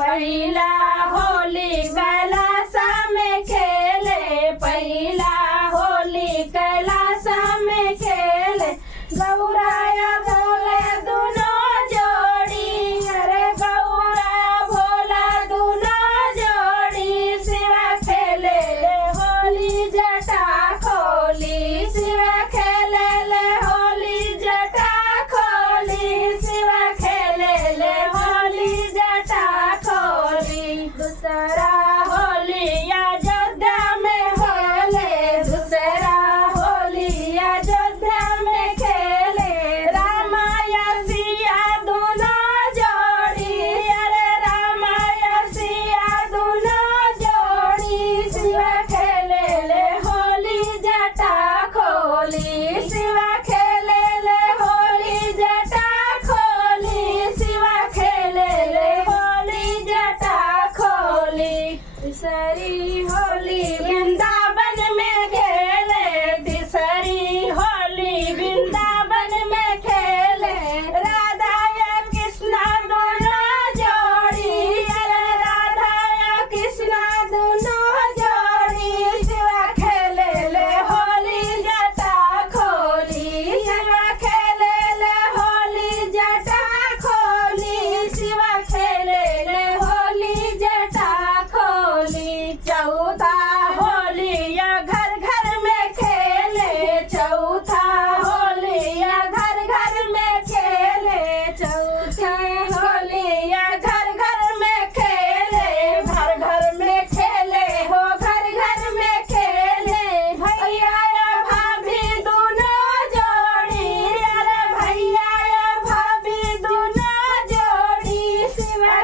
पहिला होली कैलाश में खेले, पहिला होली कैलाश में खेले। गौराया भोले दोनों जोड़ी, अरे गौराया भोला दोनों जोड़ी। शिवा खेले ले होली जटा खोली, शिवा खेले ले होली जटा खोली, शिवा खेले ले होली जटा खोली। दूसरा होली अयोध्या में होले, दूसरा होली अयोध्या में खेले। रामाया सिया दोनों जोड़ी, अरे रामाया सिया दोनों जोड़ी। शिवा खेले ले होली जटा खोली, शिवा खेले ले होली जटा खोली, शिवा खेले ले होली जटा खोली। तीसरी होली वृंदावन में खेले, तीसरी होली वृंदावन में खेले। राधा या कृष्णा दोनों जोड़ी, अरे राधा या कृष्णा दोनों जोड़ी। शिवा खेले ले होली जटा खोली, शिवा खेले ले होली जटा खोली, शिवा खेले ले होली जटा खोली। चौथा होली या घर घर में खेले, चौथा होली या घर घर में खेले। चौथा होली या घर घर में खेले, घर घर में खेले हो घर घर में खेले। भैया या भाभी दोनों जोड़ी, अरे भैया या भाभी दोनों जोड़ी। शिवा